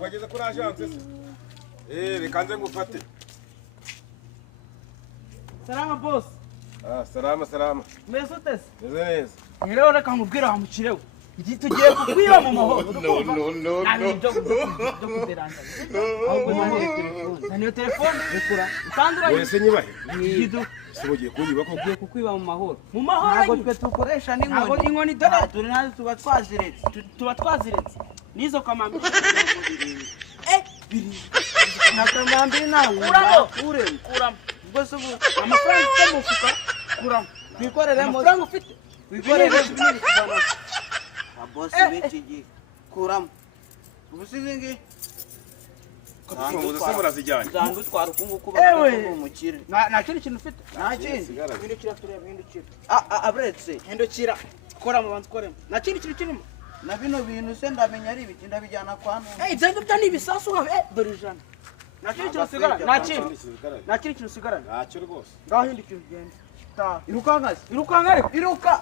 wageze kuri agence se? Reka nze ngufate. Salama boss. Salama. Meze utese? Meze neza. Rero reka nkubwire wa mukirewe. Iki tugiye kukwiba mu mahoro. No. Ntabwo kuderanja. Ahubwo niyo telefone rekura. Utandura. Wese nyibahe. Yidu. Sibogiye kunyiba ko ugiye kukwiba mu mahoro. Mu mahoro. Ntabwo twe tukoresha n'inkoni. Ntabwo inkoni dore turi nazo tuba twaziretse. Nizo kamambi. Biri. Nakamambi nawe. Kuramo. Bose ubu amafaranga ufite mu fuka kuramo. Wikorere amafaranga ufite. Wikorere kuvana. Boss b'iki kuramo. Ubusizingi. Kafunguze se murazijyanye. Zangu twara ukunguku bakuru umukire. Nta kintu ufite. Nta kintu. Hindukira turebe hindukira. Abretse hindukira. Kora mu bantu koremo. Nta kintu kirimo. Na bino bintu se ndamenya ari ibiti ndabijyana kwa none. Ibyo bya ni ibisasu habe dore ijana. Nta kintu usigara. Nta kintu usigara. Ntacyo rwose. Ngaho hindukira ugende. Iruka.